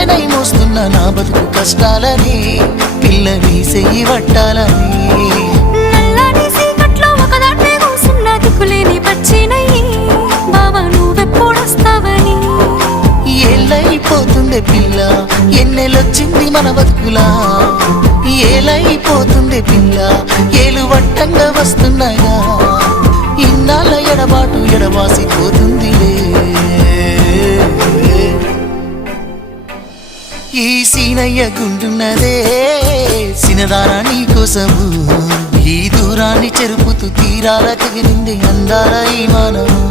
నేనై మోస్తున్న నా బతుకు కష్టాలని పిల్ల వేసేయి పట్టాలని ఏలైపోతుంది పిల్ల ఎన్నెలొచ్చింది మన బతుకులా. ఏలైపోతుంది పిల్ల ఏలు వట్టంగా వస్తున్నాయా. ఇన్నాళ్ళ ఎడబాటు ఎడవాసిపోతుంది ఈ సీనయ్య గుండున్నదే. సినదారా నీ కోసము. ఈ దూరాన్ని చెరుపుతూ తీరాల కగిలింది అందాల ఈ మానవు